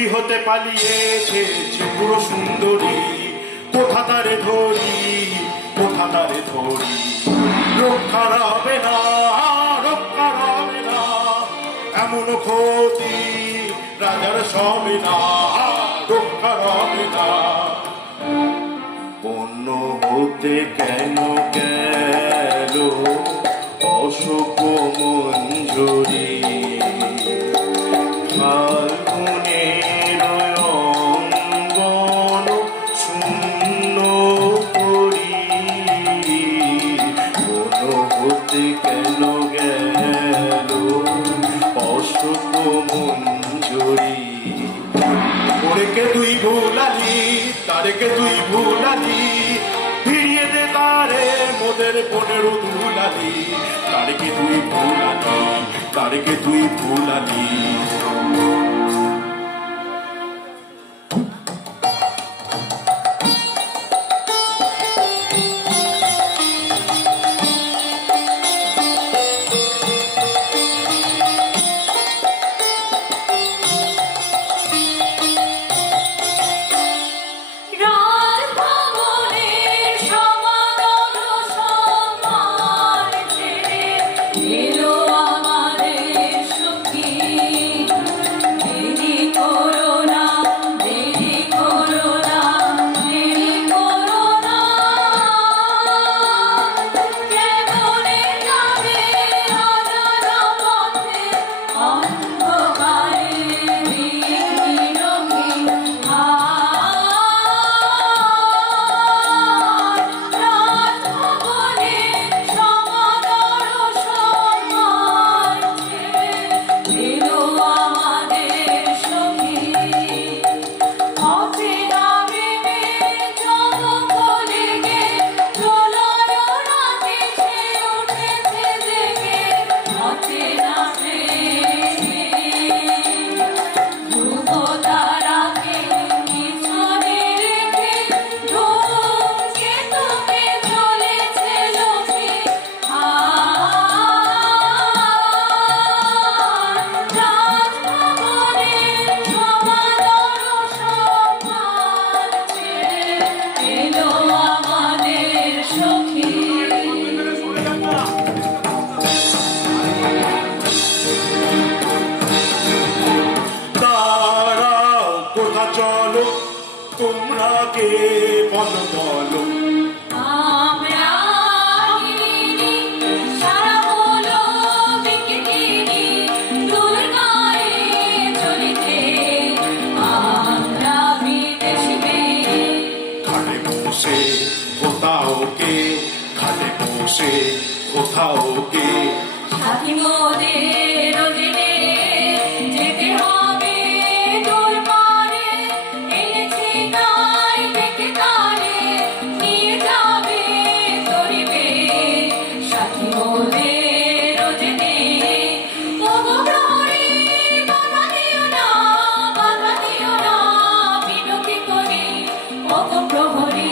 পুরী হতে পালিয়েছে পুরো সুন্দরী, কোথা তারে ধরি, কোথা তারে ধরি। রক্ষা হবে না, রক্ষা হবে না, এমন ক্ষতি রাজার সবে না, রক্ষা হবে না। বন্য হতে কেন গেল অশোক মঞ্জুরি, ফাল্গুনের অঙ্গন শূন্য করি। বন্য হতে কেন গেল অশোক মঞ্জুরি। ওরেকে তুই ভুলালি, তারেকে তুই ভুলালি, ফিরিয়ে দে তারে মোদের বনের দুলালি। তারেকে তুই ভুলালি, তারেকে তুই ভুলালি। চলো তোমরা কে বলো বলো। ঘাটে বসে কোথাও কে, ঘাটে বসে কোথাও কে, সাথী মোদের রোজনে যেতে হবে দূর পারে, এনেছি তাই দেখে তারে নিয়ে যাবে ধরিবে। সাথী মোদের রোজনে ওগো প্রহরী বাধা দিও না, বাধা দিও না, বিনতি করি ওগো প্রহরী।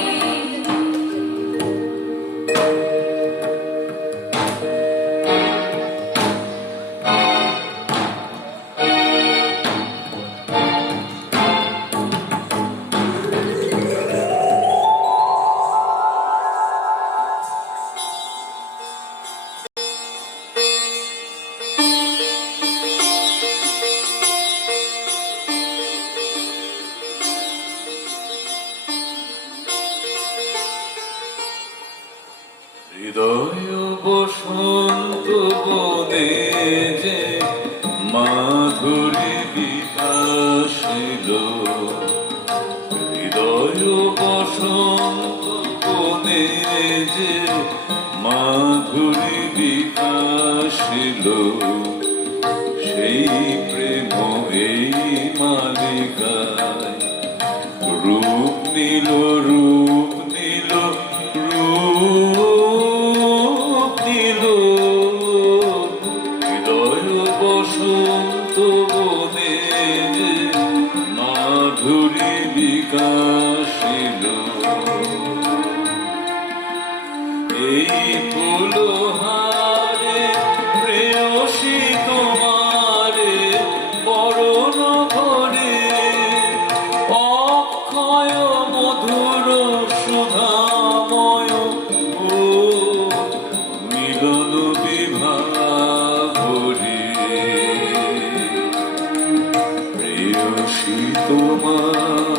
হৃদয় বসন্ত বনে যে মাধুরী বিকাশ এলো, হৃদয় বসন্ত বনে যে মাধুরী বিকাশ এলো, সেই প্রেম এই মালিকায় রূপ নিল, রূপ নিল, রূপ নিল। হৃদয় বসন্ত বনে যে মাধুরী বিকাশ এলো, এই ফুলহারে প্রেয়সী তোমারে বরণ করে ভাবরে প্রেয়সী তোমার